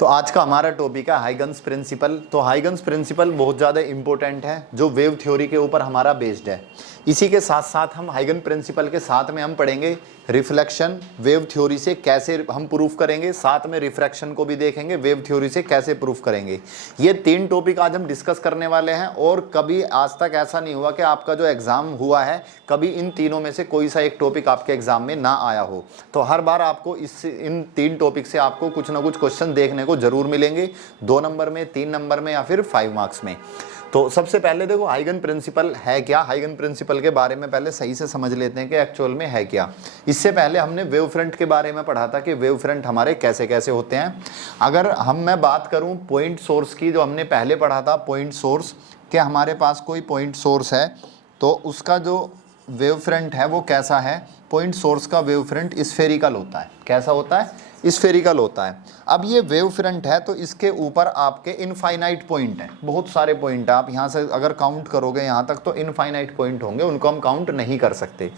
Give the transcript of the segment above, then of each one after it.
तो आज का हमारा टॉपिक है हाइगन्स प्रिंसिपल। तो हाइगन्स प्रिंसिपल बहुत ज़्यादा इंपॉर्टेंट है, जो वेव थ्योरी के ऊपर हमारा बेस्ड है। इसी के साथ साथ हम हाइगन प्रिंसिपल के साथ में हम पढ़ेंगे रिफ्लेक्शन वेव थ्योरी से कैसे हम प्रूफ करेंगे, साथ में रिफ्रैक्शन को भी देखेंगे वेव थ्योरी से कैसे प्रूफ करेंगे। ये तीन टॉपिक आज हम डिस्कस करने वाले हैं। और कभी आज तक ऐसा नहीं हुआ कि आपका जो एग्ज़ाम हुआ है कभी इन तीनों में से कोई सा एक टॉपिक आपके एग्ज़ाम में ना आया हो। तो हर बार आपको इन तीन टॉपिक से आपको कुछ ना कुछ क्वेश्चन देखने को जरूर मिलेंगे, 2 नंबर में, 3 नंबर में या फिर 5 मार्क्स में। तो सबसे पहले देखो हाइगन प्रिंसिपल है क्या। हाइगन प्रिंसिपल के बारे में पहले सही से समझ लेते हैं कि एक्चुअल में है क्या। इससे पहले हमने वेव फ्रंट के बारे में पढ़ा था कि वेव फ्रंट हमारे कैसे कैसे होते हैं। अगर मैं बात करूं पॉइंट सोर्स की, जो हमने पहले पढ़ा था पॉइंट सोर्स, कि हमारे पास कोई पॉइंट सोर्स है तो उसका जो वेव फ्रंट है वो कैसा है। पॉइंट सोर्स का वेव फ्रंट स्फेरिकल होता है। कैसा होता है? स्फेरिकल होता है। अब ये वेव फ्रंट है तो इसके ऊपर आपके इनफाइनाइट पॉइंट हैं, बहुत सारे पॉइंट। आप यहाँ से अगर काउंट करोगे यहाँ तक तो इनफाइनाइट पॉइंट होंगे, उनको हम काउंट नहीं कर सकते।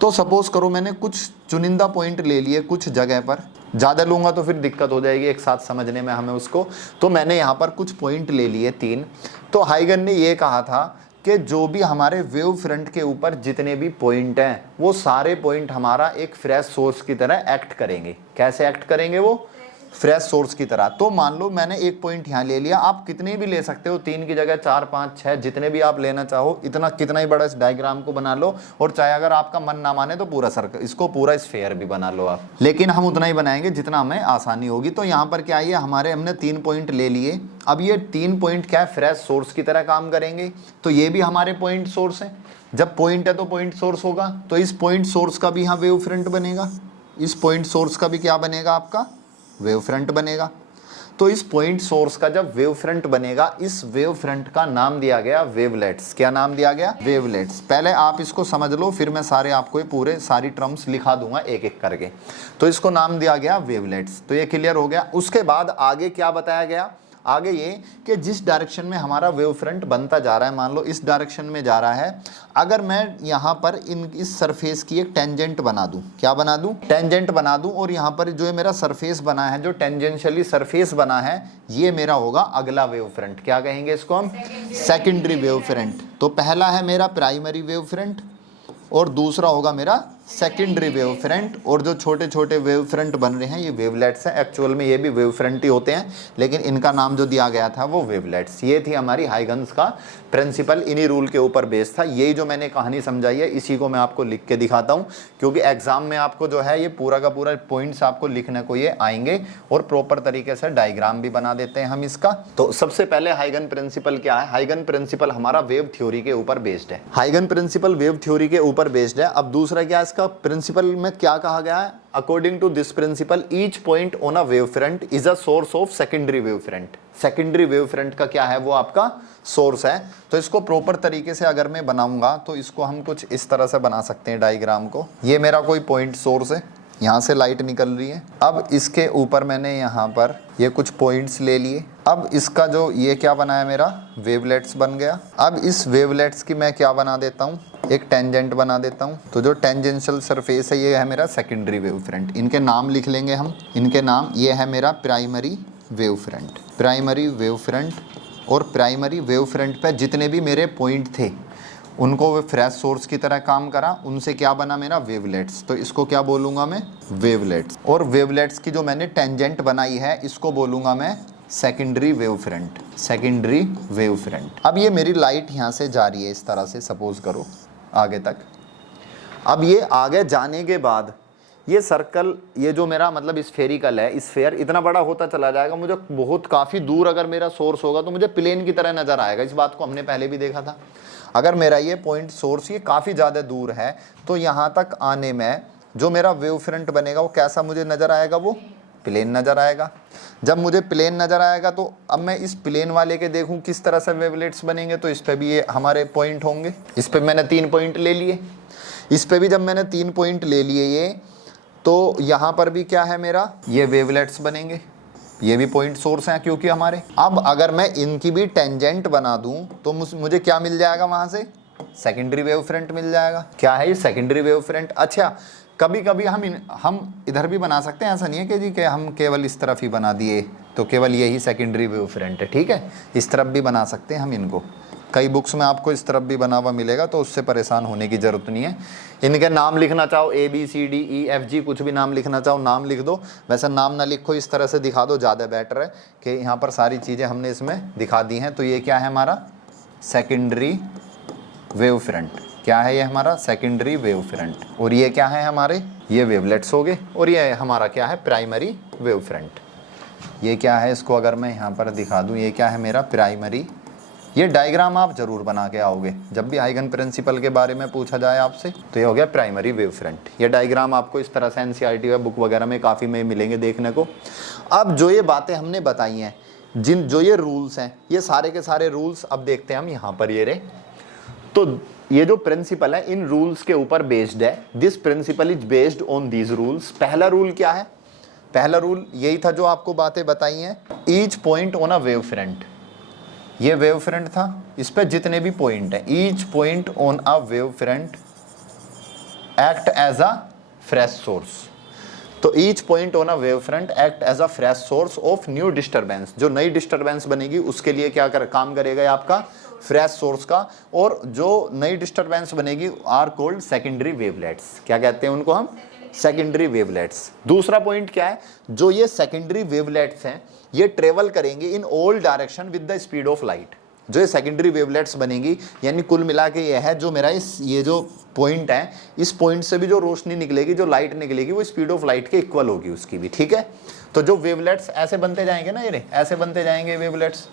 तो सपोज करो मैंने कुछ चुनिंदा पॉइंट ले लिए कुछ जगह पर, ज़्यादा लूँगा तो फिर दिक्कत हो जाएगी एक साथ समझने में हमें उसको। तो मैंने यहाँ पर कुछ पॉइंट ले लिए 3। तो हाइगन ने ये कहा था कि जो भी हमारे वेव फ्रंट के ऊपर जितने भी पॉइंट हैं वो सारे पॉइंट हमारा एक फ्रेश सोर्स की तरह एक्ट करेंगे। कैसे एक्ट करेंगे? वो फ्रेश सोर्स की तरह। तो मान लो मैंने एक पॉइंट यहाँ ले लिया, आप कितने भी ले सकते हो, 3 की जगह 4, 5, 6 जितने भी आप लेना चाहो, इतना कितना ही बड़ा इस डायग्राम को बना लो। और चाहे अगर आपका मन ना माने तो पूरा सर्कल, इसको पूरा स्फेयर भी बना लो आप, लेकिन हम उतना ही बनाएंगे जितना हमें आसानी होगी। तो यहाँ पर क्या है, हमारे हमने 3 पॉइंट ले लिए। अब ये 3 पॉइंट क्या है, फ्रेश सोर्स की तरह काम करेंगे। तो ये भी हमारे पॉइंट सोर्स है। जब पॉइंट है तो पॉइंट सोर्स होगा, तो इस पॉइंट सोर्स का भी यहाँ वेव फ्रंट बनेगा। इस पॉइंट सोर्स का भी क्या बनेगा, आपका वेव फ्रंट बनेगा। तो इस पॉइंट सोर्स का जब वेव फ्रंट बनेगा, इस वेव फ्रंट का नाम दिया गया वेवलेट्स। क्या नाम दिया गया? वेवलेट्स। पहले आप इसको समझ लो, फिर मैं सारे आपको ये पूरे सारी टर्म्स लिखा दूंगा एक एक करके। तो इसको नाम दिया गया वेवलेट्स। तो ये क्लियर हो गया। उसके बाद आगे क्या बताया गया? आगे ये कि जिस डायरेक्शन में हमारा वेव फ्रंट बनता जा रहा है, मान लो इस डायरेक्शन में जा रहा है, अगर मैं यहाँ पर इस सरफेस की एक टेंजेंट बना दूं, क्या बना दूं? टेंजेंट बना दूं। और यहाँ पर जो मेरा सरफेस बना है, जो टेंजेंशियली सरफेस बना है, ये मेरा होगा अगला वेव फ्रंट। क्या कहेंगे इसको हम? Secondary wave front. तो पहला है मेरा प्राइमरी वेव फ्रंट और दूसरा होगा मेरा सेकेंडरी वेव फ्रंट। और जो छोटे छोटे वेव फ्रंट बन रहे हैं ये वेवलेट्स हैं। एक्चुअल में ये भी वेव फ्रंट ही होते हैं, लेकिन इनका नाम जो दिया गया था वो वेवलेट्स। ये थी हमारी हाइगन्स का प्रिंसिपल, इन्हीं रूल के ऊपर बेस्ड था। यही जो मैंने कहानी समझाई है इसी को मैं आपको लिख के दिखाता हूँ, क्योंकि एग्जाम में आपको जो है ये पूरा का पूरा पॉइंट्स आपको लिखने को ये आएंगे और प्रॉपर तरीके से डायग्राम भी बना देते हैं हम इसका। तो सबसे पहले हाइगन प्रिंसिपल क्या है? हाइगन प्रिंसिपल हमारा वेव थ्योरी के ऊपर बेस्ड है। हाइगन प्रिंसिपल वेव थ्योरी के ऊपर बेस्ड है। अब दूसरा क्या है इसका प्रिंसिपल में क्या कहा गया है? According to this principle each point on a wave front is a source of secondary wave front. Secondary wave front का क्या है? वो आपका सोर्स है। तो इसको प्रॉपर तरीके से अगर मैं बनाऊंगा तो इसको हम कुछ इस तरह से बना सकते हैं डायग्राम को। ये मेरा कोई पॉइंट सोर्स है, यहाँ से लाइट निकल रही है। अब इसके ऊपर मैंने यहाँ पर ये कुछ पॉइंट्स ले लिए। अब इसका जो ये क्या बनाया, मेरा वेवलेट्स बन गया। अब इस वेवलेट्स की मैं क्या बना देता हूँ, एक टेंजेंट बना देता हूँ। तो जो टेंजेंशियल सरफेस है ये है मेरा सेकेंडरी वेव फ्रंट। इनके नाम लिख लेंगे हम। इनके नाम, ये है मेरा primary wave front. Primary wave front. और प्राइमरी वेव फ्रंट पे जितने भी मेरे पॉइंट थे उनको वो फ्रेश सोर्स की तरह काम करा, उनसे क्या बना मेरा वेवलेट्स। तो इसको क्या बोलूँगा मैं? वेवलेट्स। और वेवलेट्स की जो मैंने टेंजेंट बनाई है इसको बोलूँगा मैं secondary wave front. Secondary wave front. अब ये मेरी लाइट यहाँ से जा रही है इस तरह से, सपोज करो आगे तक। अब ये आगे जाने के बाद ये सर्कल, ये जो मेरा मतलब स्फेरिकल है, स्फेयर इतना बड़ा होता चला जाएगा। मुझे बहुत काफ़ी दूर अगर मेरा सोर्स होगा तो मुझे प्लेन की तरह नज़र आएगा। इस बात को हमने पहले भी देखा था। अगर मेरा ये पॉइंट सोर्स ये काफ़ी ज़्यादा दूर है तो यहाँ तक आने में जो मेरा वेव फ्रंट बनेगा वो कैसा मुझे नज़र आएगा? वो प्लेन नज़र आएगा। जब मुझे प्लेन नज़र आएगा तो अब मैं इस प्लेन वाले के देखूँ किस तरह से वेवलेट्स बनेंगे। तो इस पर भी ये हमारे पॉइंट होंगे। इस पर मैंने 3 पॉइंट ले लिए। इस पर भी जब मैंने 3 पॉइंट ले लिए ये, तो यहाँ पर भी क्या है मेरा, ये वेवलेट्स बनेंगे। ये भी पॉइंट सोर्स हैं क्योंकि हमारे। अब अगर मैं इनकी भी टेंजेंट बना दूं तो मुझे क्या मिल जाएगा वहाँ से? सेकेंडरी वेव फ्रंट मिल जाएगा। क्या है ये? Secondary wave front. अच्छा, कभी कभी हम इधर भी बना सकते हैं, ऐसा नहीं है कि जी कि हम केवल इस तरफ ही बना दिए, तो केवल यही सेकेंडरी वेव फ्रंट है। ठीक है, इस तरफ भी बना सकते हैं हम इनको, कई बुक्स में आपको इस तरफ भी बना हुआ मिलेगा, तो उससे परेशान होने की ज़रूरत नहीं है। इनके नाम लिखना चाहो ABCDEFG, कुछ भी नाम लिखना चाहो नाम लिख दो, वैसे नाम ना लिखो, इस तरह से दिखा दो, ज़्यादा बेटर है कि यहाँ पर सारी चीज़ें हमने इसमें दिखा दी हैं। तो ये क्या है हमारा सेकेंडरी वेव फ्रंट, क्या है ये हमारा सेकेंडरी वेव फ्रंट, और ये क्या है हमारे ये वेवलेट्स हो गए, और ये हमारा क्या है प्राइमरी वेव फ्रंट। ये क्या है, इसको अगर मैं यहाँ पर दिखा दूँ, ये क्या है मेरा प्राइमरी। ये डायग्राम आप जरूर बना के आओगे जब भी हाइगन प्रिंसिपल के बारे में पूछा जाए आपसे, तो ये हो गया प्राइमरी वेव फ्रंट। ये डायग्राम आपको इस तरह से NCERT बुक वगैरह में काफ़ी में मिलेंगे देखने को। अब जो ये बातें हमने बताई हैं, जो ये रूल्स हैं, ये सारे के सारे रूल्स अब देखते हैं हम यहाँ पर ये रहे। तो ये जो प्रिंसिपल है इन रूल्स के ऊपर बेस्ड है। This principle is based on these rules. पहला रूल क्या है, पहला रूल यही था जो आपको बातें बताई हैं, each point on a wave front. ये वेव फ्रंट था, इस पे जितने भी पॉइंट हैं, each point on a wave front act as a fresh source. तो each point on a wave front act as a fresh source of new disturbance. जो नई डिस्टर्बेंस बनेगी उसके लिए क्या काम करेगा, ये आपका फ्रेश सोर्स का, और जो नई डिस्टर्बेंस बनेगी आर कॉल्ड सेकेंडरी वेवलेट्स। क्या कहते हैं उनको हम, सेकेंडरी वेवलेट्स। दूसरा पॉइंट क्या है, जो ये सेकेंडरी वेवलेट्स हैं ये ट्रेवल करेंगे in all direction with the speed of light. जो ये सेकेंडरी वेवलेट्स बनेगी, यानी कुल मिला के ये है जो मेरा ये जो पॉइंट है, इस पॉइंट से भी जो रोशनी निकलेगी, जो लाइट निकलेगी, वो स्पीड ऑफ लाइट के इक्वल होगी उसकी भी। ठीक है, तो जो वेवलेट्स ऐसे बनते जाएंगे ना, ये ऐसे बनते जाएंगे वेवलेट्स,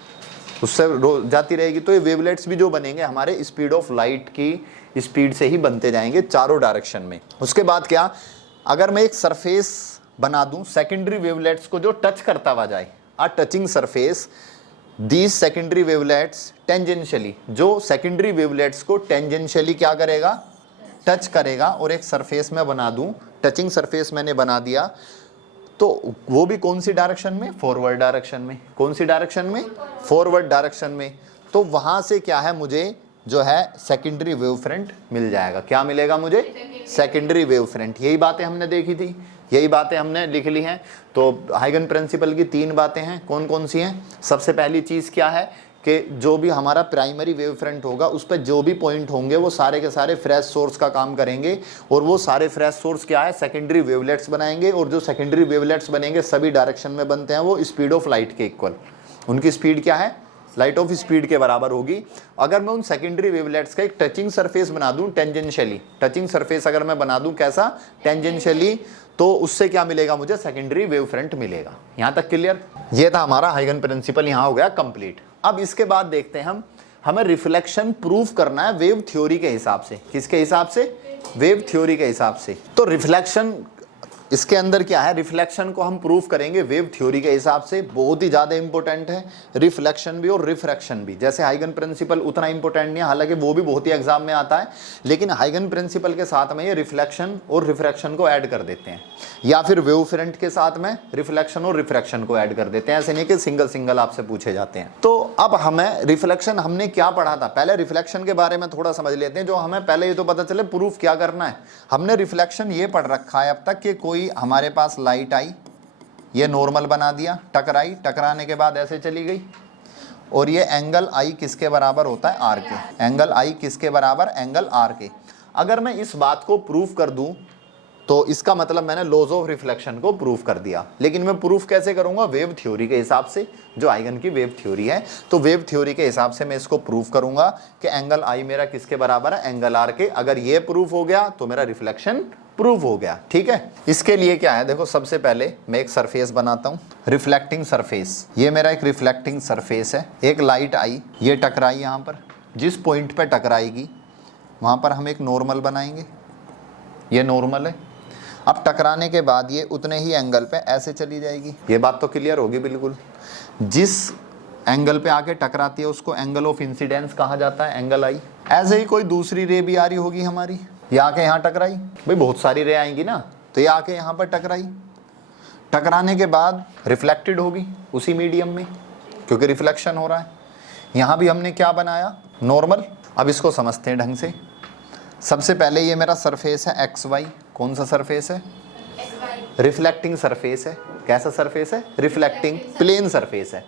उससे जाती रहेगी, तो ये वेवलेट्स भी जो बनेंगे हमारे स्पीड ऑफ लाइट की स्पीड से ही बनते जाएंगे चारों डायरेक्शन में। उसके बाद क्या, अगर मैं एक सरफेस बना दूं सेकेंडरी वेवलेट्स को जो टच करता हुआ जाए, a touching surface, these secondary wavelets tangentially, जो सेकेंडरी वेवलेट्स को टेंजेंशियली क्या करेगा, टच करेगा। और एक सरफेस में बना दूं, टचिंग सरफेस मैंने बना दिया, तो वो भी कौन सी डायरेक्शन में, फॉरवर्ड डायरेक्शन में। कौन सी डायरेक्शन में, फॉरवर्ड डायरेक्शन में। तो वहां से क्या है, मुझे जो है सेकेंडरी वेव फ्रंट मिल जाएगा। क्या मिलेगा मुझे, सेकेंडरी वेव फ्रंट। यही बातें हमने देखी थी, यही बातें हमने लिख ली हैं। तो हाइगन प्रिंसिपल की 3 बातें हैं, कौन कौन सी हैं। सबसे पहली चीज़ क्या है कि जो भी हमारा प्राइमरी वेव फ्रंट होगा उस पर जो भी पॉइंट होंगे वो सारे के सारे फ्रेश सोर्स का काम करेंगे, और वो सारे फ्रेश सोर्स क्या है, सेकेंडरी वेवलेट्स बनाएंगे। और जो सेकेंडरी वेवलेट्स बनेंगे सभी डायरेक्शन में बनते हैं, वो स्पीड ऑफ लाइट के इक्वल। उनकी स्पीड क्या है, लाइट ऑफ स्पीड के बराबर होगी। अगर मैं उन सेकेंडरी वेवलेट्स का एक टचिंग सरफेस बना दूं टेंजेंशियली, टचिंग सरफेस अगर मैं बना दूं कैसा, टेंजेंशियली, तो उससे क्या मिलेगा मुझे, सेकेंडरी वेव फ्रंट मिलेगा। यहां तक क्लियर। ये था हमारा हाइगन प्रिंसिपल, यहां हो गया कंप्लीट। अब इसके बाद देखते हैं हमें रिफ्लेक्शन प्रूफ करना है वेव थ्योरी के हिसाब से। किसके हिसाब से, वेव थ्योरी के हिसाब से। तो रिफ्लेक्शन इसके अंदर क्या है, रिफ्लेक्शन को हम प्रूफ करेंगे वेव थ्योरी के हिसाब से। बहुत ही ज़्यादा इंपॉर्टेंट है रिफ्लेक्शन भी और रिफ्रैक्शन भी। जैसे हाइगन प्रिंसिपल उतना इंपॉर्टेंट नहीं है, हालांकि वो भी बहुत ही एग्जाम में आता है, लेकिन हाइगन प्रिंसिपल के साथ में ये रिफ्लेक्शन और रिफ्रैक्शन को ऐड कर देते हैं, या फिर वेव फ्रंट के साथ में रिफ्लेक्शन और रिफ्रैक्शन को ऐड कर देते हैं। ऐसे नहीं कि सिंगल सिंगल आपसे पूछे जाते हैं। तो अब हमें रिफ्लेक्शन हमने क्या पढ़ा था, पहले रिफ्लेक्शन के बारे में थोड़ा समझ लेते हैं, जो हमें पहले ये तो पता चले प्रूफ क्या करना है। हमने रिफ्लेक्शन ये पढ़ रखा है अब तक कि कोई हमारे पास लाइट आई, ये नॉर्मल बना दिया, टकराई, टकराने के बाद ऐसे चली गई, और ये एंगल आई किसके बराबर होता है, आर के। एंगल आई किसके बराबर, एंगल आर के। अगर मैं इस बात को प्रूफ कर दूं तो इसका मतलब मैंने लॉज ऑफ रिफ्लेक्शन को प्रूफ कर दिया। लेकिन मैं प्रूफ कैसे करूंगा, वेव थ्योरी के हिसाब से, जो हाइगन की वेव थ्योरी है। तो वेव थ्योरी के हिसाब से मैं इसको प्रूफ करूंगा कि एंगल आई मेरा किसके बराबर है, एंगल आर के। अगर ये प्रूफ हो गया तो मेरा रिफ्लेक्शन प्रूफ हो गया। ठीक है, इसके लिए क्या है, देखो सबसे पहले मैं एक सरफेस बनाता हूं, रिफ्लेक्टिंग सरफेस। ये मेरा एक रिफ्लेक्टिंग सरफेस है। एक लाइट आई, ये टकराई, यहां पर जिस पॉइंट पे टकराएगी वहां पर हम एक नॉर्मल बनाएंगे, ये नॉर्मल है। अब टकराने के बाद ये उतने ही एंगल पे ऐसे चली जाएगी। ये बात तो क्लियर होगी बिल्कुल। जिस एंगल पे आके टकराती है उसको एंगल ऑफ इंसिडेंस कहा जाता है, एंगल आई। ऐसे ही कोई दूसरी रे भी आ रही होगी हमारी, ये आके यहाँ टकराई, भाई बहुत सारी रे आएंगी ना, तो ये आके यहाँ पर टकराई, टकराने के बाद रिफ्लेक्टेड होगी उसी मीडियम में, क्योंकि रिफ्लेक्शन हो रहा है। यहाँ भी हमने क्या बनाया, नॉर्मल। अब इसको समझते हैं ढंग से। सबसे पहले ये मेरा सरफेस है एक्स वाई। कौन सा सरफेस है, रिफ्लेक्टिंग सरफेस है। कैसा सरफेस है? रिफ्लेक्टिंग, प्लेन सरफेस है,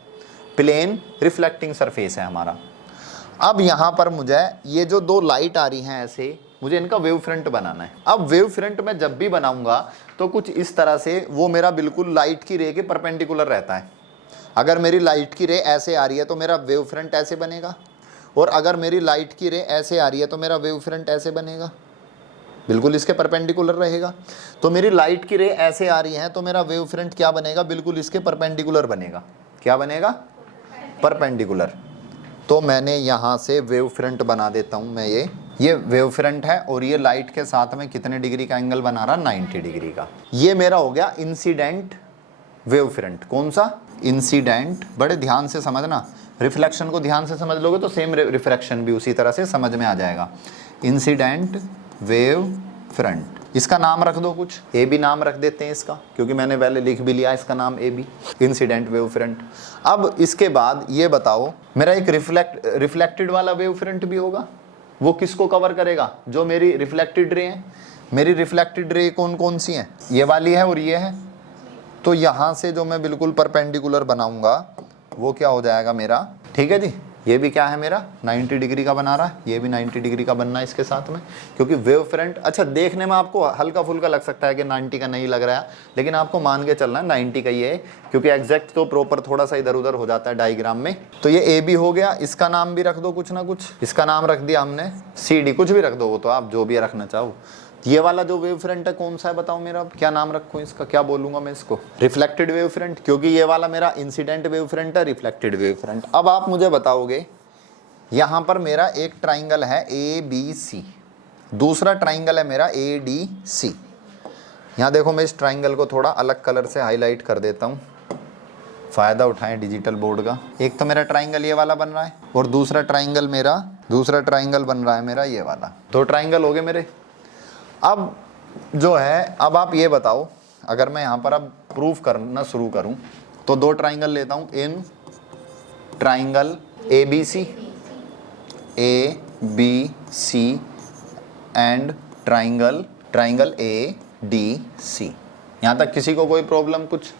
प्लेन रिफ्लेक्टिंग सरफेस है हमारा। अब यहाँ पर मुझे ये जो दो लाइट आ रही हैं ऐसे, मुझे इनका वेव फ्रंट बनाना है। अब वेव फ्रंट मैं जब भी बनाऊंगा तो कुछ इस तरह से वो मेरा बिल्कुल लाइट की रे के परपेंडिकुलर रहता है। अगर मेरी लाइट की रे ऐसे आ रही है तो मेरा वेव फ्रंट ऐसे बनेगा, और अगर मेरी लाइट की रे ऐसे आ रही है तो मेरा वेव फ्रंट ऐसे बनेगा, बिल्कुल इसके परपेंडिकुलर रहेगा। तो मेरी लाइट की रे ऐसे आ रही है तो मेरा वेव फ्रंट क्या बनेगा? बिल्कुल इसके परपेंडिकुलर बनेगा। क्या बनेगा? परपेंडिकुलर। तो मैंने यहाँ से वेव फ्रंट बना देता हूँ मैं। ये वेव फ्रंट है और ये लाइट के साथ में कितने डिग्री का एंगल बना रहा? 90 डिग्री का। ये मेरा हो गया इंसिडेंट वेव फ्रंट। कौन सा? इंसिडेंट। बड़े ध्यान से समझना, रिफ्लेक्शन को ध्यान से समझ लोगे तो सेम रिफ्रैक्शन भी उसी तरह से समझ में आ जाएगा। Incident wave front. इसका नाम रख दो कुछ, ए बी नाम रख देते हैं इसका, क्योंकि मैंने पहले लिख भी लिया इसका नाम A B, incident wave front. अब इसके बाद ये बताओ, मेरा एक रिफ्लेक्टेड वाला वेव फ्रंट भी होगा, वो किसको कवर करेगा? जो मेरी रिफ्लेक्टेड रे है। मेरी रिफ्लेक्टेड रे कौन कौन सी हैं? ये वाली है और ये है। तो यहाँ से जो मैं बिल्कुल परपेंडिकुलर बनाऊंगा वो क्या हो जाएगा मेरा? ठीक है जी, ये भी क्या है मेरा? 90 डिग्री का बना रहा है, ये भी 90 डिग्री का बनना है इसके साथ में, क्योंकि वेव फ्रंट अच्छा देखने में आपको हल्का फुल्का लग सकता है कि 90 का नहीं लग रहा है, लेकिन आपको मान के चलना है 90 का ही है, क्योंकि एग्जैक्ट तो प्रॉपर थोड़ा सा इधर उधर हो जाता है डायग्राम में। तो ये ए बी हो गया, इसका नाम भी रख दो कुछ ना कुछ। इसका नाम रख दिया हमने सी डी, कुछ भी रख दो वो तो आप जो भी रखना चाहो। ये वाला जो वेव फ्रंट है कौन सा है बताओ मेरा? क्या नाम रखूं इसका? क्या बोलूंगा मैं इसको? रिफ्लेक्टेड वेव फ्रंट, क्योंकि ये वाला मेरा इंसिडेंट वेव फ्रंट है, रिफ्लेक्टेड वेव फ्रंट। अब आप मुझे बताओगे, यहां पर मेरा एक ट्राइंगल है ए बी सी, दूसरा ट्राइंगल है मेरा ए डी सी। यहां देखो मैं इस ट्राइंगल को थोड़ा अलग कलर से हाईलाइट कर देता हूं, फायदा उठाएं डिजिटल बोर्ड का। एक तो मेरा ट्राइंगल ये वाला बन रहा है और दूसरा ट्राइंगल बन रहा है मेरा ये वाला। दो ट्राइंगल हो गए मेरे। अब जो है, अब आप ये बताओ, अगर मैं यहाँ पर अब प्रूफ करना शुरू करूँ तो दो ट्राइंगल लेता हूँ, in triangle A B C and triangle A D C. यहाँ तक किसी को कोई प्रॉब्लम कुछ?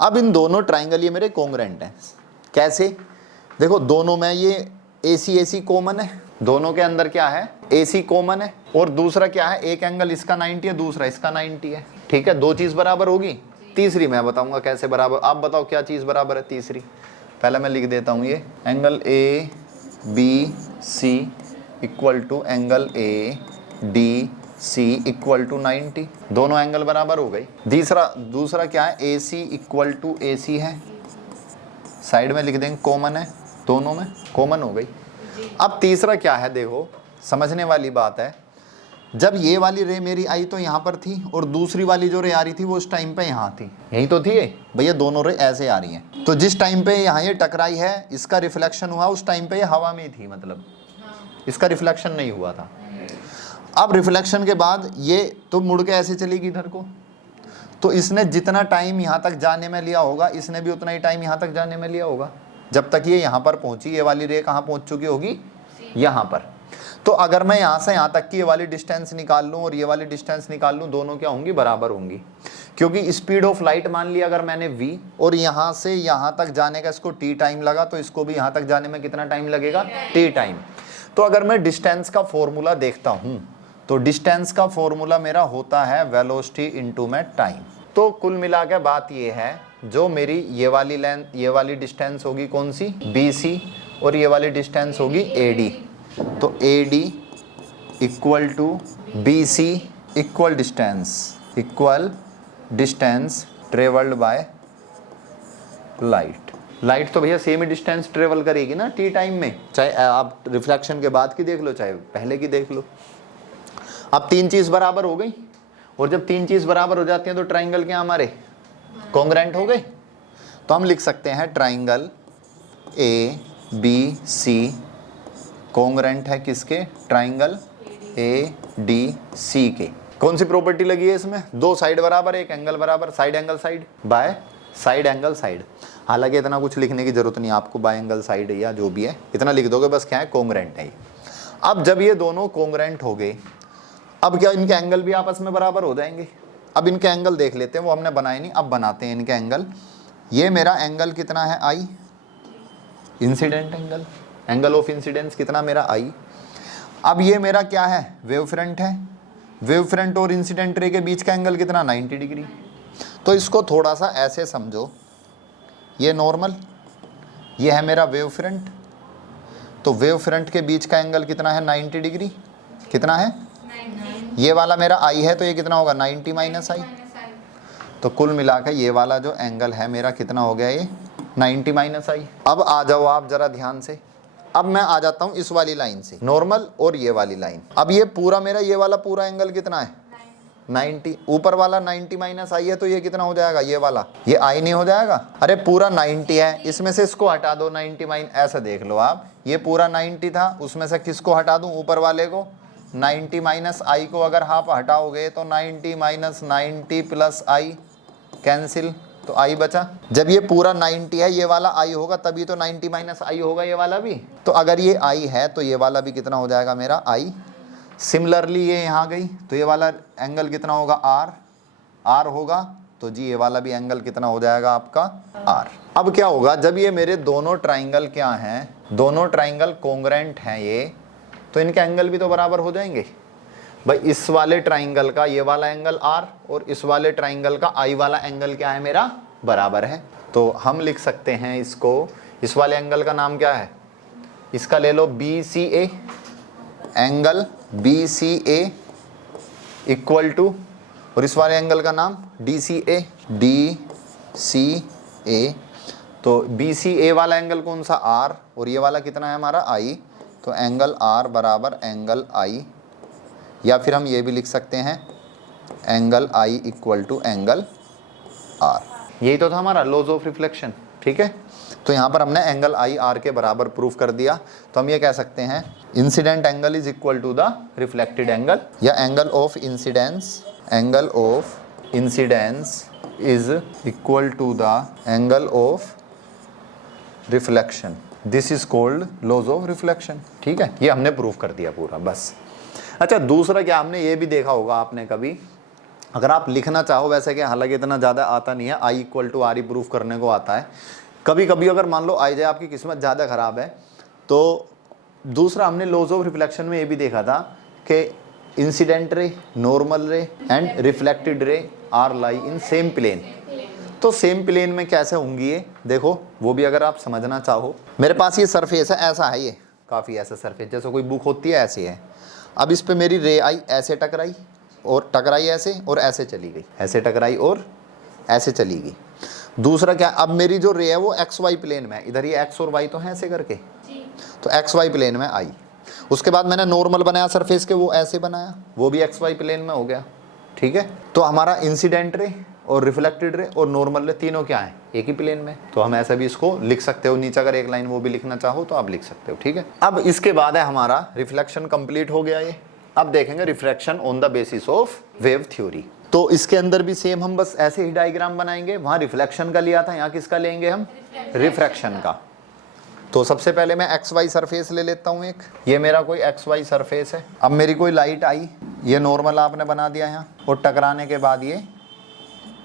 अब इन दोनों ट्राइंगल ये मेरे कॉन्ग्रुएंट हैं। कैसे? देखो दोनों में ये ए सी कॉमन है, दोनों के अंदर क्या है? AC कॉमन है, और दूसरा क्या है? एक एंगल इसका 90 है, दूसरा इसका 90 है। ठीक है, दो चीज बराबर होगी। तीसरी मैं बताऊंगा कैसे बराबर। आप बताओ क्या चीज बराबर है तीसरी? पहले मैं लिख देता हूं, ये angle ABC equal to angle ADC equal to 90। दोनों एंगल बराबर हो गई। दूसरा क्या है? AC इक्वल टू AC है, साइड में लिख देंगे कॉमन है, दोनों में कॉमन हो गई। अब तीसरा क्या है? देखो समझने वाली बात है, जब ये वाली रे मेरी आई तो यहाँ पर थी, और दूसरी वाली जो रे आ रही थी वो उस टाइम पे यहाँ थी, यही तो थी भैया। दोनों रे ऐसे आ रही हैं, तो जिस टाइम पे यहाँ ये टकराई है, इसका रिफ्लेक्शन हुआ, उस टाइम पे ये हवा में थी, मतलब इसका रिफ्लेक्शन नहीं हुआ था। अब रिफ्लेक्शन के बाद ये तो मुड़ के ऐसे चलेगी इधर को, तो इसने जितना टाइम यहाँ तक जाने में लिया होगा, इसने भी उतना ही टाइम यहाँ तक जाने में लिया होगा, जब तक ये यहाँ पर पहुंची। ये वाली रे कहाँ पहुंच चुकी होगी? यहाँ पर। तो अगर मैं यहाँ से यहाँ तक की ये वाली डिस्टेंस निकाल लूँ और ये वाली डिस्टेंस निकाल लूँ, दोनों क्या होंगी? बराबर होंगी, क्योंकि स्पीड ऑफ लाइट मान लिया अगर मैंने v, और यहाँ से यहाँ तक जाने का इसको t टाइम लगा, तो इसको भी यहाँ तक जाने में कितना टाइम लगेगा? t time. तो अगर मैं डिस्टेंस का फॉर्मूला देखता हूँ तो डिस्टेंस का फॉर्मूला मेरा होता है वेलोसिटी इनटू में टाइम। तो कुल मिला के बात ये है, जो मेरी ये वाली लेंथ, ये वाली डिस्टेंस होगी कौन सी? BC, और ये वाली डिस्टेंस होगी AD। तो AD equal to BC equal distance travelled by light. तो भैया सेम ही डिस्टेंस ट्रेवल करेगी ना t टाइम में, चाहे आप रिफ्लेक्शन के बाद की देख लो चाहे पहले की देख लो। अब तीन चीज बराबर हो गई, और जब तीन चीज बराबर हो जाती हैं तो ट्राइंगल क्या हमारे? कॉन्ग्रुएंट हो गए। तो हम लिख सकते हैं ट्राइंगल ABC कॉन्ग्रुएंट है किसके? ट्राइंगल ADC के। कौन सी प्रॉपर्टी लगी है इसमें? दो साइड बराबर, एक एंगल बराबर, side angle side by side angle side. हालांकि इतना कुछ लिखने की जरूरत नहीं आपको, बाय एंगल साइड या जो भी है इतना लिख दोगे बस, क्या है? कॉन्ग्रुएंट है। अब जब ये दोनों कॉन्ग्रुएंट हो गए, अब क्या इनके एंगल भी आपस में बराबर हो जाएंगे? अब इनके एंगल देख लेते हैं, वो हमने बनाए नहीं, अब बनाते हैं इनके एंगल। ये मेरा एंगल कितना है i, incident angle, angle of incidence कितना मेरा आई। अब ये मेरा क्या है, वेव फ्रंट है, वेव फ्रंट और इंसिडेंट रे के बीच का एंगल कितना 90 डिग्री। तो इसको थोड़ा सा ऐसे समझो, ये नॉर्मल, ये है मेरा वेव फ्रंट, तो वेव फ्रंट के बीच का एंगल कितना है 90 डिग्री, कितना है 90। ये वाला मेरा आई है, तो ये कितना होगा 90 माइनस आई। तो कुल मिलाकर ये वाला जो एंगल है मेरा कितना हो गया, ये 90 माइनस आई। अब आ जाओ आप जरा ध्यान से, अब मैं आ जाता हूँ इस वाली लाइन से, नॉर्मल और ये वाली लाइन। अब ये पूरा मेरा ये वाला पूरा एंगल कितना है 90, ऊपर वाला 90 माइनस आई है, तो ये कितना हो जाएगा, ये वाला, ये आई नहीं हो जाएगा। अरे पूरा 90 है, इसमें से इसको हटा दो 90 माइनस, ऐसा देख लो आप, ये पूरा 90 था, उसमें से किसको हटा दूं, ऊपर वाले को। 90 माइनस आई को अगर आप हटाओगे तो 90 माइनस 90 प्लस आई कैंसिल, तो आई बचा। जब ये पूरा 90 है, ये वाला आई होगा, तभी तो 90 माइनस आई होगा ये वाला भी। तो अगर ये आई है तो ये वाला भी कितना हो जाएगा मेरा आई। सिमिलरली ये यहाँ गई, तो ये वाला एंगल कितना होगा आर, आर होगा, तो जी ये वाला भी एंगल कितना हो जाएगा आपका आर। अब क्या होगा, जब ये मेरे दोनों ट्राइंगल क्या हैं, दोनों ट्राइंगल कोंग्रेंट हैं ये, तो इनके एंगल भी तो बराबर हो जाएंगे भाई। इस वाले ट्राइंगल का ये वाला एंगल आर और इस वाले ट्राइंगल का आई वाला एंगल क्या है मेरा, बराबर है। तो हम लिख सकते हैं इसको, इस वाले एंगल का नाम क्या है, इसका ले लो B C A, angle B C A equal to, और इस वाले एंगल का नाम डी सी ए, डी सी ए। तो बी सी ए वाला एंगल कौन सा आर, और ये वाला कितना है हमारा आई, तो एंगल आर बराबर एंगल आई, या फिर हम ये भी लिख सकते हैं angle I equal to angle R. यही तो था हमारा लॉज ऑफ रिफ्लेक्शन, ठीक है। तो यहाँ पर हमने एंगल आई आर के बराबर प्रूफ कर दिया। तो हम ये कह सकते हैं incident angle is equal to the reflected angle, या angle of incidence, angle of incidence is equal to the angle of reflection. This is called laws of reflection, ठीक है। ये हमने प्रूफ कर दिया पूरा, बस। अच्छा, दूसरा क्या, हमने ये भी देखा होगा आपने कभी, अगर आप लिखना चाहो, वैसे कि हालांकि इतना ज़्यादा आता नहीं है, आई इक्वल टू आर ही प्रूफ करने को आता है। कभी कभी अगर मान लो आई जाए, आपकी किस्मत ज़्यादा ख़राब है, तो दूसरा हमने लॉज ऑफ रिफ्लेक्शन में ये भी देखा था कि incident ray, normal ray and reflected ray are lie in same plane. तो सेम प्लेन में कैसे होंगी ये, देखो वो भी अगर आप समझना चाहो। मेरे पास ये सरफेस है, ऐसा है, ये काफ़ी ऐसा सरफेस जैसे कोई बुक होती है, ऐसे है। अब इस पे मेरी रे आई, ऐसे टकराई और टकराई ऐसे और ऐसे चली गई, ऐसे टकराई और ऐसे चली गई। दूसरा क्या, अब मेरी जो रे है वो एक्स वाई प्लेन में है, इधर ये एक्स और वाई तो है ऐसे करके, तो एक्स वाई प्लेन में आई। उसके बाद मैंने नॉर्मल बनाया सरफेस के, वो ऐसे बनाया, वो भी एक्स वाई प्लेन में हो गया, ठीक है। तो हमारा इंसिडेंट रे और रिफ्लेक्टेड रे और नॉर्मल रे तीनों क्या है, एक ही प्लेन में। तो हम ऐसा भी इसको लिख सकते हो, नीचे अगर एक लाइन वो भी लिखना चाहो तो आप लिख सकते हो, ठीक है। अब इसके बाद है हमारा रिफ्लेक्शन कंप्लीट हो गया ये। अब देखेंगे refraction on the basis of wave theory. तो इसके अंदर भी सेम हम बस ऐसे ही डायग्राम बनाएंगे, वहां रिफ्लेक्शन का लिया था, यहाँ किसका लेंगे हम, रिफ्रैक्शन का। तो सबसे पहले मैं एक्स वाई सरफेस ले लेता हूँ एक, ये मेरा कोई एक्स वाई सरफेस है। अब मेरी कोई लाइट आई, ये नॉर्मल आपने बना दिया यहाँ, और टकराने के बाद ये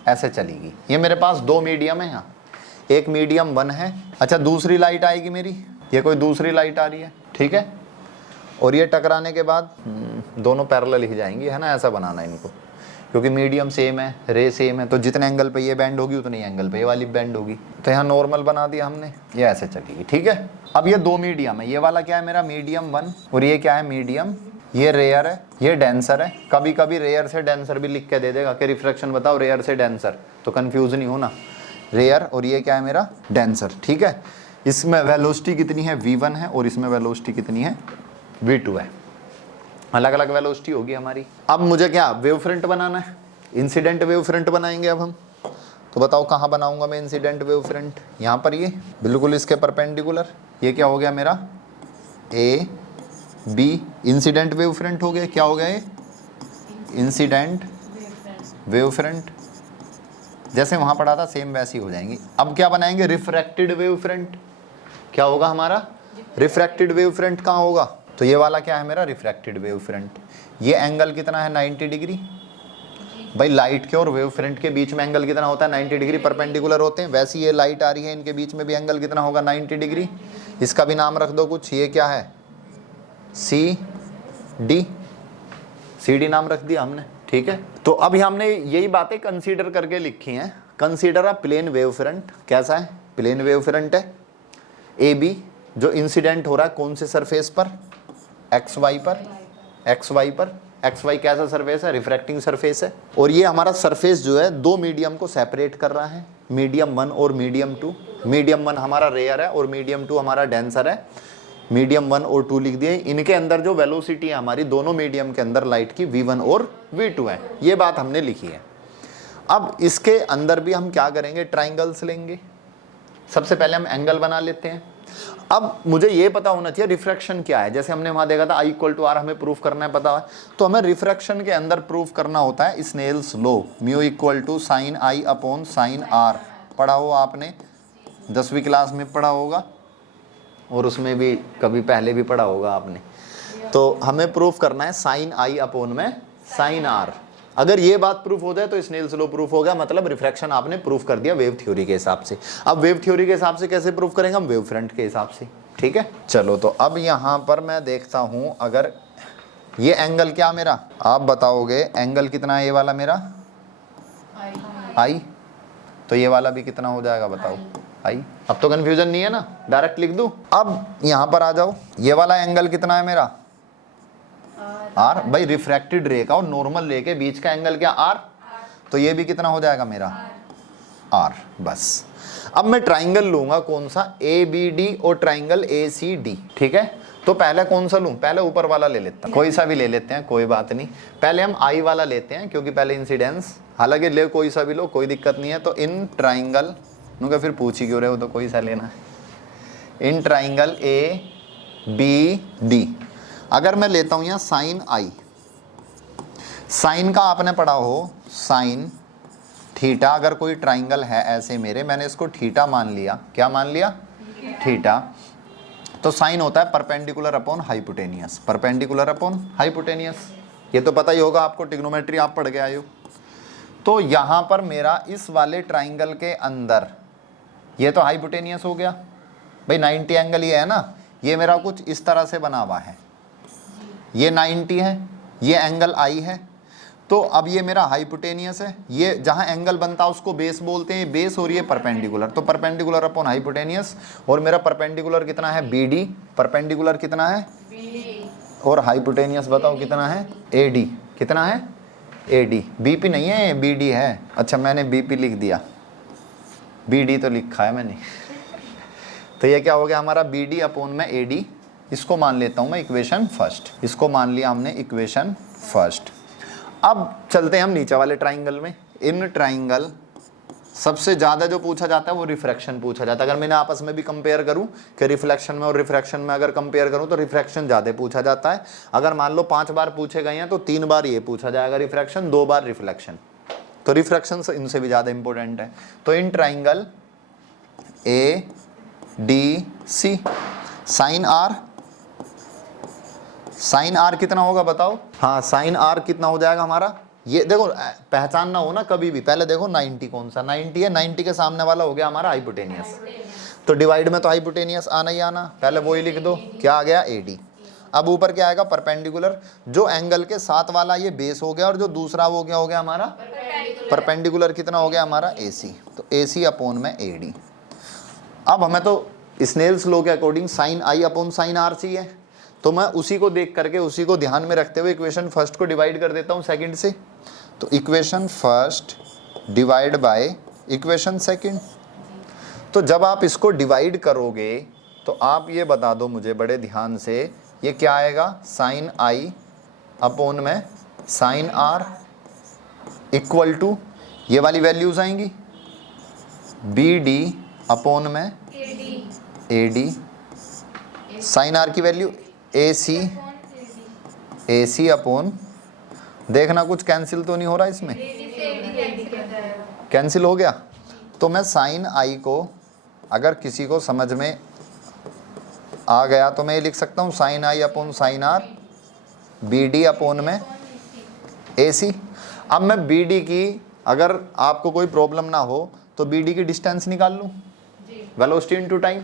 ऐसे चलेगी। ये मेरे पास दो मीडियम है यहाँ, एक मीडियम 1 है। अच्छा, दूसरी लाइट आएगी मेरी, ये कोई दूसरी लाइट आ रही है, ठीक है। और ये टकराने के बाद दोनों पैरेलल ही जाएंगी, है ना, ऐसा बनाना इनको, क्योंकि मीडियम सेम है, रे सेम है, तो जितने एंगल पे ये बैंड होगी उतनी एंगल पे ये वाली बैंड होगी। तो यहाँ नॉर्मल बना दिया हमने, ये ऐसे चलेगी, ठीक है। अब ये दो मीडियम है, ये वाला क्या है मेरा मीडियम 1, और ये क्या है मीडियम, ये रेयर है, ये डेंसर है। कभी कभी रेयर से डेंसर भी लिख के दे देगा कि रिफ्रैक्शन बताओ रेयर से डेंसर, तो कन्फ्यूज नहीं होना, रेयर और ये क्या है मेरा डेंसर, ठीक है। इसमें वेलोसिटी कितनी है, v1 है, और इसमें वेलोसिटी कितनी है, v2 है। अलग अलग वेलोसिटी होगी हमारी। अब मुझे क्या वेव फ्रंट बनाना है, इंसिडेंट वेव फ्रंट बनाएंगे अब हम। तो बताओ कहाँ बनाऊंगा मैं इंसिडेंट वेव फ्रंट, यहाँ पर, ये बिल्कुल इसके परपेंडिकुलर। ये क्या हो गया मेरा A B, incident wave front हो गया। क्या हो गया ये, इंसिडेंट वेव फ्रंट। जैसे वहाँ पढ़ा था सेम वैसी हो जाएंगी। अब क्या बनाएंगे, रिफ्रैक्टेड वेव फ्रंट। क्या होगा हमारा रिफ्रैक्टेड वेव फ्रंट, कहाँ होगा, तो ये वाला क्या है मेरा रिफ्रैक्टेड वेव फ्रंट। ये एंगल कितना है 90 डिग्री, भाई लाइट के और वेव फ्रंट के बीच में एंगल कितना होता है 90 डिग्री परपेंडिकुलर होते हैं। वैसे ये लाइट आ रही है, इनके बीच में भी एंगल कितना होगा 90 डिग्री। इसका भी नाम रख दो कुछ, ये क्या है सी डी नाम रख दिया हमने, ठीक है। तो अभी हमने यही बातें कंसीडर करके लिखी हैं। Consider a plane wave front, कैसा है प्लेन वेव फ्रंट है ए बी, जो इंसिडेंट हो रहा है कौन से सरफेस पर एक्स वाई पर। एक्स वाई कैसा सरफेस है रिफ्रैक्टिंग सरफेस है। और ये हमारा सरफेस जो है दो मीडियम को सेपरेट कर रहा है, मीडियम 1 और मीडियम 2। मीडियम 1 हमारा रेयर है और मीडियम 2 हमारा डेंसर है। मीडियम 1 और 2 लिख दिए। इनके अंदर जो वेलोसिटी है हमारी दोनों मीडियम के अंदर लाइट की v1 और v2 है, ये बात हमने लिखी है। अब इसके अंदर भी हम क्या करेंगे, ट्राइंगल्स लेंगे। सबसे पहले हम एंगल बना लेते हैं। अब मुझे ये पता होना चाहिए रिफ्रैक्शन क्या है। जैसे हमने वहां देखा था I = R हमें प्रूफ करना है, पता है। तो हमें रिफ्रैक्शन के अंदर प्रूफ करना होता है Snell's law, mu = sin I upon sin R। पढ़ा हो आपने, 10वीं क्लास में पढ़ा होगा और उसमें भी कभी पहले भी पढ़ा होगा आपने। तो हमें प्रूफ करना है sin I अपॉन में sin R। अगर ये बात प्रूफ हो जाए तो स्नेल्स लॉ प्रूफ हो गया, मतलब रिफ्रैक्शन आपने प्रूफ कर दिया वेव थ्योरी के हिसाब से। अब वेव थ्योरी के हिसाब से कैसे प्रूफ करेंगे हम, वेव फ्रंट के हिसाब से, ठीक है। चलो तो अब यहाँ पर मैं देखता हूँ, अगर ये एंगल क्या मेरा, आप बताओगे एंगल कितना है ये वाला मेरा आई, तो ये वाला भी कितना हो जाएगा बताओ आई। अब तो कंफ्यूजन नहीं है ना, डायरेक्ट लिख दूं। अब यहाँ पर आ जाओ, ये वाला एंगल कितना है मेरा आर। भाई रिफ्रैक्टेड रे का और नॉर्मल रे के बीच का एंगल क्या आर, तो ये भी कितना हो जाएगा मेरा आर। बस अब मैं ट्राइंगल लूंगा कौन सा, ए बी डी और ट्राइंगल ए सी डी, ठीक है। तो पहले कौन सा लूं, पहले ऊपर वाला ले लेता हूं, कोई सा भी ले लेते हैं कोई बात नहीं। पहले हम आई वाला लेते हैं क्योंकि पहले इंसिडेंस, हालांकि ले कोई सा भी लो कोई दिक्कत नहीं है। तो इन ट्राइंगल उनका फिर पूछ ही क्यों रहे हो, तो कोई सा लेना है। In triangle A B D अगर मैं लेता हूं यहाँ साइन आई, साइन का आपने पढ़ा हो साइन थीटा। अगर कोई ट्राइंगल है ऐसे मेरे, मैंने इसको थीटा मान लिया, क्या मान लिया थीटा। तो साइन होता है perpendicular upon hypotenuse, perpendicular upon hypotenuse. ये तो पता ही होगा आपको, ट्रिग्नोमेट्री आप पढ़ के आए हो। तो यहाँ पर मेरा इस वाले ट्राइंगल के अंदर ये तो हाइपोटेनियस हो गया भाई, 90 एंगल ये है ना, ये मेरा कुछ इस तरह से बना हुआ है, ये 90 है, ये एंगल आई है। तो अब ये मेरा हाइपोटेनियस है, ये जहां एंगल बनता है उसको बेस बोलते हैं, बेस और ये परपेंडिकुलर। तो परपेंडिकुलर अपॉन हाइपोटेनियस, और मेरा परपेंडिकुलर कितना है बी डी, परपेंडिकुलर कितना है और हाइपोटेनियस बताओ कितना है ए डी, कितना है ए डी। बीपी नहीं है बी डी है, अच्छा मैंने बीपी लिख दिया, बी डी तो लिखा है मैंने। तो ये क्या हो गया हमारा बी डी अपॉन में ए डी। इसको मान लेता हूं मैं इक्वेशन फर्स्ट, इसको मान लिया हमने इक्वेशन फर्स्ट। अब चलते हैं हम नीचे वाले ट्राइंगल में। इन ट्राइंगल सबसे ज़्यादा जो पूछा जाता है वो रिफ्रैक्शन पूछा जाता है। अगर मैंने आपस में भी कंपेयर करूं कि रिफ्लेक्शन में और रिफ्रैक्शन में अगर कंपेयर करूं तो रिफ्रैक्शन ज़्यादा पूछा जाता है। अगर मान लो 5 बार पूछे गए हैं तो 3 बार ये पूछा जाएगा रिफ्रैक्शन, 2 बार रिफ्लेक्शन। तो रिफ्रैक्शन इनसे भी ज़्यादा इंपॉर्टेंट है। तो in triangle A D C sine R, sine R कितना होगा बताओ। हाँ साइन आर कितना हो जाएगा हमारा, ये देखो पहचानना हो ना कभी भी, पहले देखो 90 कौन सा 90 है, 90 के सामने वाला हो गया हमारा हाइपोटेनियस। तो डिवाइड में तो हाइपोटेनियस आना ही आना, पहले वो ही लिख दो, क्या आ गया ए डी। अब ऊपर क्या आएगा परपेंडिकुलर, जो एंगल के साथ वाला ये बेस हो गया और जो दूसरा वो क्या हो गया हमारा परपेंडिकुलर, कितना हो गया हमारा ए सी। तो ए सी अपॉन में ए डी। अब हमें तो स्नेल्स लॉ के अकॉर्डिंग साइन आई अपॉन साइन आर चाहिए, तो मैं उसी को देख करके उसी को ध्यान में रखते हुए इक्वेशन फर्स्ट को डिवाइड कर देता हूँ सेकंड से। तो equation first divide by equation second. तो जब आप इसको डिवाइड करोगे तो आप ये बता दो मुझे बड़े ध्यान से, ये क्या आएगा साइन आई अपॉन में साइन आर इक्वल टू ये वाली वैल्यूज आएंगी बी डी अपॉन में ए डी, साइन आर की वैल्यू ए सी अपॉन, देखना कुछ कैंसिल तो नहीं हो रहा इसमें, कैंसिल हो गया। तो मैं साइन आई को अगर किसी को समझ में आ गया तो मैं ये लिख सकता हूँ साइन आई upon sine r B D upon में ए सी। अब मैं बी डी की, अगर आपको कोई प्रॉब्लम ना हो तो बी डी की डिस्टेंस निकाल लूँ, वेलोसिटी इनटू टाइम।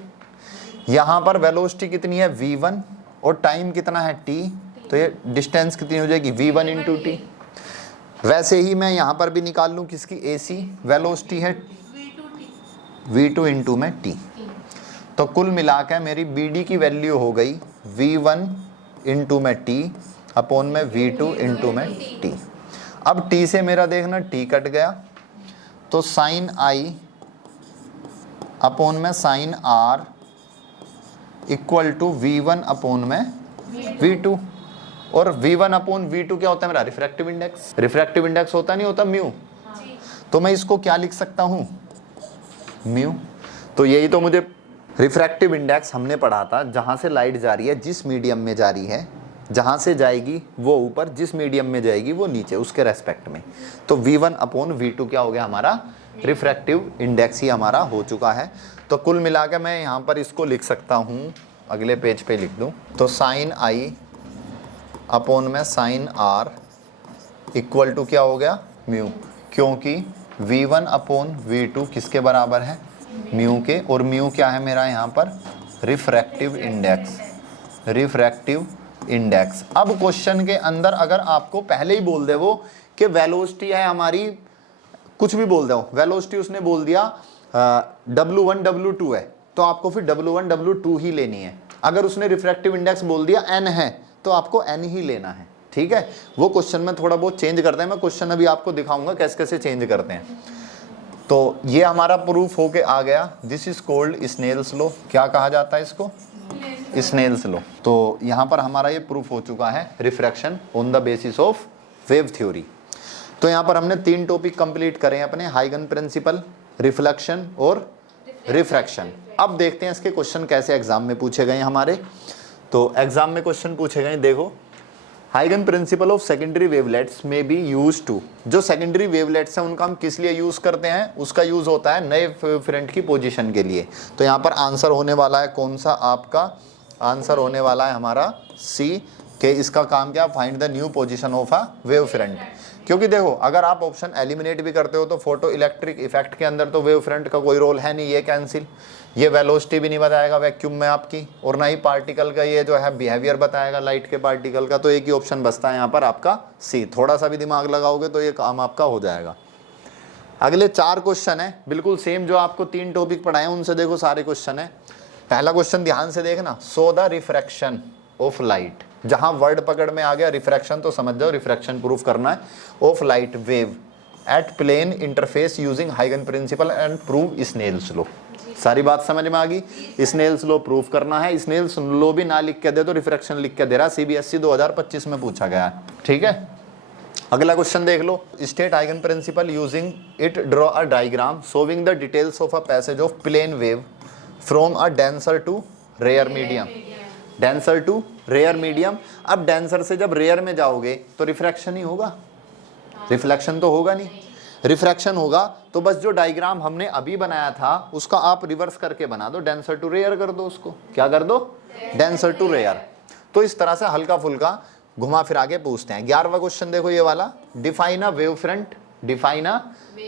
यहाँ पर वेलोसिटी कितनी है v1 और टाइम कितना है t, तो ये डिस्टेंस कितनी हो जाएगी v1 इंटू टी। वैसे ही मैं यहाँ पर भी निकाल लूँ किसकी, AC वेलोसिटी है v2 इंटू में t। तो कुल मिला के मेरी BD की वैल्यू हो गई v1 इंटू में t अपॉन में v2 इंटू में t। अब t से मेरा देखना t कट गया, तो साइन i अपॉन में sine r equal to v1 upon में v2। और v1 अपॉन v2 क्या होता है मेरा, रिफ्रैक्टिव इंडेक्स। रिफ्रैक्टिव इंडेक्स होता नहीं होता म्यू, तो मैं इसको क्या लिख सकता हूँ, म्यू। तो यही तो मुझे रिफ्रैक्टिव इंडेक्स हमने पढ़ा था, जहाँ से लाइट जा रही है जिस मीडियम में जा रही है, जहाँ से जाएगी वो ऊपर, जिस मीडियम में जाएगी वो नीचे, उसके रेस्पेक्ट में। तो v1 अपॉन v2 क्या हो गया हमारा, रिफ्रैक्टिव इंडेक्स ही हमारा हो चुका है। तो कुल मिला के मैं यहाँ पर इसको लिख सकता हूँ, अगले पेज पे लिख दूँ, तो साइन i अपॉन में साइन r इक्वल टू क्या हो गया, म्यू। क्योंकि v1 अपॉन v2 किसके बराबर है, म्यू के। और म्यू क्या है मेरा यहाँ पर, रिफ्रैक्टिव इंडेक्स। Refractive index. अब क्वेश्चन के अंदर अगर आपको पहले ही बोल दे वो कि वेलोसिटी है हमारी, कुछ भी बोल दो, वेलोसिटी उसने बोल दिया W1 W2 है, तो आपको फिर W1 W2 ही लेनी है। अगर उसने रिफ्रैक्टिव इंडेक्स बोल दिया n है, तो आपको n ही लेना है, ठीक है। वो क्वेश्चन में थोड़ा बहुत चेंज करते हैं, मैं क्वेश्चन अभी आपको दिखाऊंगा कैसे कैसे चेंज करते हैं। तो ये हमारा प्रूफ होके आ गया, this is called Snell's law. क्या कहा जाता है इसको, स्नेल्स लॉ। तो यहाँ पर हमारा ये प्रूफ हो चुका है, refraction on the basis of wave theory. तो यहाँ पर हमने 3 टॉपिक कंप्लीट करे हैं अपने, हाइगन प्रिंसिपल, रिफ्लेक्शन और रिफ्रैक्शन। अब देखते हैं इसके क्वेश्चन कैसे एग्जाम में पूछे गए हमारे। तो एग्जाम में क्वेश्चन पूछे गए, देखो, हाइगन प्रिंसिपल ऑफ सेकेंडरी वेवलेट्स में बी यूज टू। जो सेकेंडरी वेवलेट्स हैं उनका हम किस लिए यूज करते हैं, उसका यूज होता है नए वेवफ्रंट की पोजीशन के लिए। तो यहाँ पर आंसर होने वाला है कौन सा, आपका आंसर होने वाला है हमारा सी, के इसका काम क्या, find the new position of a wave front. क्योंकि देखो, अगर आप ऑप्शन एलिमिनेट भी करते हो तो फोटो इलेक्ट्रिक इफेक्ट के अंदर तो वेव फ्रंट का कोई रोल है नहीं, ये कैंसिल। ये वेलोसिटी भी नहीं बताएगा वैक्यूम में आपकी, और ना ही पार्टिकल का ये जो है बिहेवियर बताएगा लाइट के पार्टिकल का। तो एक ही ऑप्शन बचता है यहाँ पर आपका सी। थोड़ा सा भी दिमाग लगाओगे तो ये काम आपका हो जाएगा। अगले 4 क्वेश्चन है बिल्कुल सेम, जो आपको 3 टॉपिक पढ़ाए उनसे देखो सारे क्वेश्चन है। पहला क्वेश्चन ध्यान से देखना, so the refraction of light. जहां वर्ड पकड़ में आ गया रिफ्रैक्शन तो समझ जाओ रिफ्रैक्शन प्रूफ करना है, of light wave at plane interface using हाइगन principle and prove Snell's law. सारी बात समझ में आ गई। स्नेल्स लॉ प्रूफ करना है। स्नेल्स लॉ भी ना लिख के दे तो रिफ्रैक्शन लिख के दे रहा, CBSE 2025 में पूछा गया है, ठीक है। अगला क्वेश्चन देख लो, स्टेट हाइगन principle using it, draw a diagram showing the details of a passage of plane wave from a denser to rare medium. Denser to rare medium. अब डेंसर से जब रेयर में जाओगे तो रिफ्रैक्शन ही होगा, रिफ्लेक्शन तो होगा नहीं। रिफ्रैक्शन होगा तो बस जो डायग्राम हमने अभी बनाया था उसका आप रिवर्स करके बना दो, डेंसर टू रेयर कर दो उसको। क्या कर दो, डेंसर टू रेयर। तो इस तरह से हल्का फुल्का घुमा फिरा के पूछते हैं। 11वां क्वेश्चन देखो ये वाला, define a wave front. Define a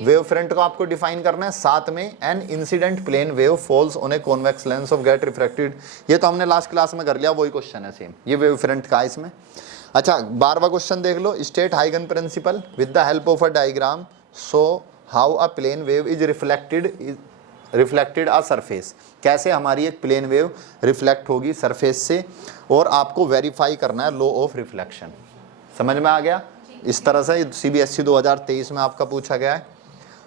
wave front को आपको डिफाइन करना है। 7 में an incident plane wave falls on a convex lens of get refracted. ये तो हमने लास्ट क्लास में कर लिया, वही क्वेश्चन है सेम, ये वेव फ्रंट का इसमें। अच्छा 12वां क्वेश्चन देख लो, स्टेट हाइगन principle with the help of a diagram so how a plane wave is reflected a surface. कैसे हमारी एक प्लेन वेव रिफ्लेक्ट होगी सरफेस से, और आपको वेरीफाई करना है लॉ ऑफ रिफ्लेक्शन। समझ में आ गया। इस तरह से CBSE 2023 में आपका पूछा गया है।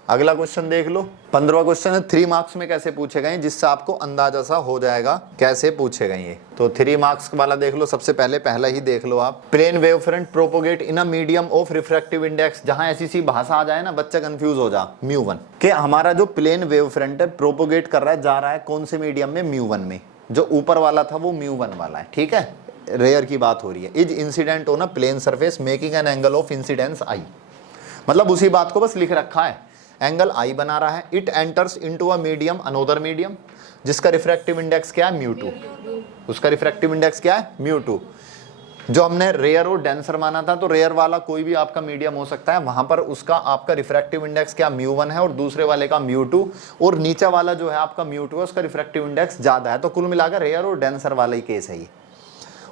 अगला क्वेश्चन देख लो, 15वां क्वेश्चन है 3 मार्क्स में कैसे पूछे गए, जिससे आपको अंदाजा सा हो जाएगा कैसे पूछे गए ये। तो 3 मार्क्स वाला देख लो, सबसे पहले पहला ही देख लो आप, plane wave front propagate in a medium of refractive index. जहां ऐसी सी भाषा आ जाए ना बच्चा कंफ्यूज हो जा, μ1 के हमारा जो प्लेन वेव फ्रंट है प्रोपोगेट कर रहा है, जा रहा है कौन से मीडियम में, μ1 में। जो ऊपर वाला था वो μ1 वाला है, ठीक है। रेयर की बात हो रही है। Is incident on a plane surface making an angle of incidence I। मतलब उसी बात को बस लिख रखा है, एंगल I बना रहा है। It enters into a medium, another medium, जिसका रिफ्रैक्टिव इंडेक्स क्या है, μ2। उसका रिफ्रैक्टिव इंडेक्स क्या है, μ2। जो हमने रेयर और डेंसर माना था, तो रेयर वाला कोई भी आपका मीडियम हो सकता है, वहां पर उसका आपका रिफ्रैक्टिव इंडेक्स क्या μ1 है और दूसरे वाले का μ2, और नीचे वाला जो है आपका μ2 है उसका रिफ्रैक्टिव इंडेक्स ज्यादा है। तो कुल मिलाकर रेयर और डेंसर वाला ही केस है ये।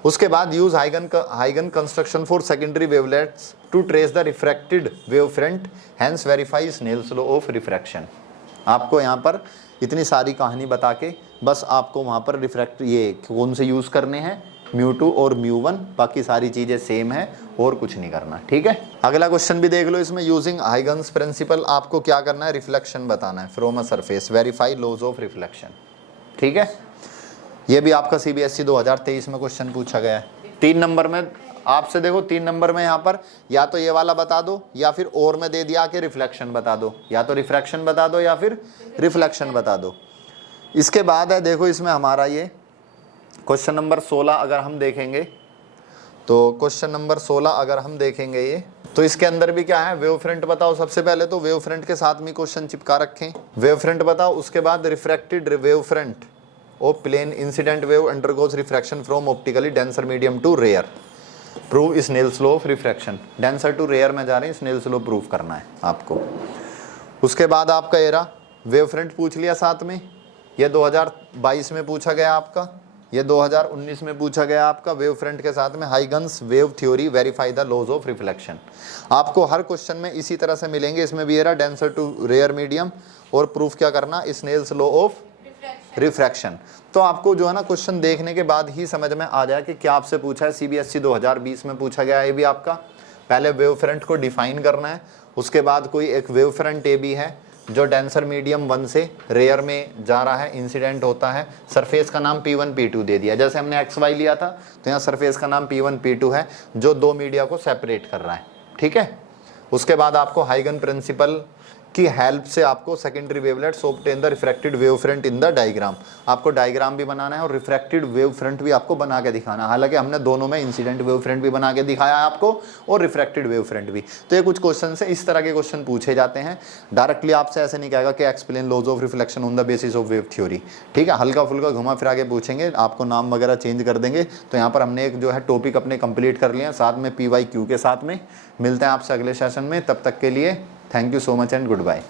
उसके बाद यूज हाइगन construction for secondary wavelets to trace the refracted wave front, hence verify Snell's law of refraction. आपको यहाँ पर इतनी सारी कहानी बता के बस आपको वहाँ पर रिफ्रैक्ट ये कौन से यूज़ करने हैं, μ2 और μ1, बाकी सारी चीज़ें सेम है और कुछ नहीं करना। ठीक है, अगला क्वेश्चन भी देख लो। इसमें यूजिंग हाइगन्स प्रिंसिपल आपको क्या करना है, रिफ्लेक्शन बताना है from a surface, verify laws of reflection. ठीक है, ये भी आपका CBSE 2023 में क्वेश्चन पूछा गया है। 3 नंबर में आपसे देखो, 3 नंबर में यहाँ पर या तो ये वाला बता दो या फिर और में दे दिया कि रिफ्लेक्शन बता दो, या तो रिफ्रैक्शन बता दो या फिर रिफ्लेक्शन बता दो। इसके बाद है देखो इसमें हमारा ये क्वेश्चन नंबर 16 अगर हम देखेंगे, तो क्वेश्चन नंबर 16 अगर हम देखेंगे ये, तो इसके अंदर भी क्या है, वेव फ्रंट बताओ। सबसे पहले तो वेव फ्रंट के साथ में क्वेश्चन चिपका रखें, वेव फ्रंट बताओ। उसके बाद refracted wave front of plane incident wave undergoes refraction from optically denser medium to rare, prove Snell's law of refraction. Denser to rare में जा रहे हैं, स्नेल्स लॉ प्रूव करना है आपको। उसके बाद आपका एरा वेव फ्रंट पूछ लिया साथ में, ये 2022 में पूछा गया आपका, ये 2019 में पूछा गया आपका। वेव फ्रंट के साथ में Huygens wave theory, verify the laws of reflection. आपको हर क्वेश्चन में इसी तरह से मिलेंगे। इसमें भी एरा डेंसर टू रेयर मीडियम और प्रूफ क्या करना, स्नेल्स लॉ ऑफ रिफ्रैक्शन। तो आपको जो है ना क्वेश्चन देखने के बाद ही समझ में आ जाए कि क्या आपसे पूछा है। CBSE 2020 में पूछा गया है ये भी आपका। पहले वेव फ्रंट को डिफाइन करना है, उसके बाद कोई एक वेव फ्रंट ए भी है जो डेंसर मीडियम 1 से रेयर में जा रहा है, इंसिडेंट होता है। सरफेस का नाम P1 P2 दे दिया, जैसे हमने XY लिया था तो यहाँ सरफेस का नाम P1 P2 है जो दो मीडिया को सेपरेट कर रहा है। ठीक है, उसके बाद आपको हाइगन प्रिंसिपल की हेल्प से आपको secondary wavelets obtain the refracted wave front in the diagram. आपको डायग्राम भी बनाना है और रिफ्रैक्टेड वेव फ्रंट भी आपको बना के दिखाना है। हालांकि हमने दोनों में इंसिडेंट वेव फ्रंट भी बना के दिखाया है आपको और रिफ्रैक्टेड वेव फ्रंट भी। तो ये कुछ क्वेश्चन से इस तरह के क्वेश्चन पूछे जाते हैं। डायरेक्टली आपसे ऐसे नहीं कहेगा कि explain laws of reflection on the basis of wave theory. ठीक है, हल्का फुल्का घुमा फिरा के पूछेंगे, आपको नाम वगैरह चेंज कर देंगे। तो यहाँ पर हमने एक जो है टॉपिक अपने कंप्लीट कर लिया, साथ में PYQ के साथ में। मिलते हैं आपसे अगले सेशन में, तब तक के लिए thank you so much and good bye.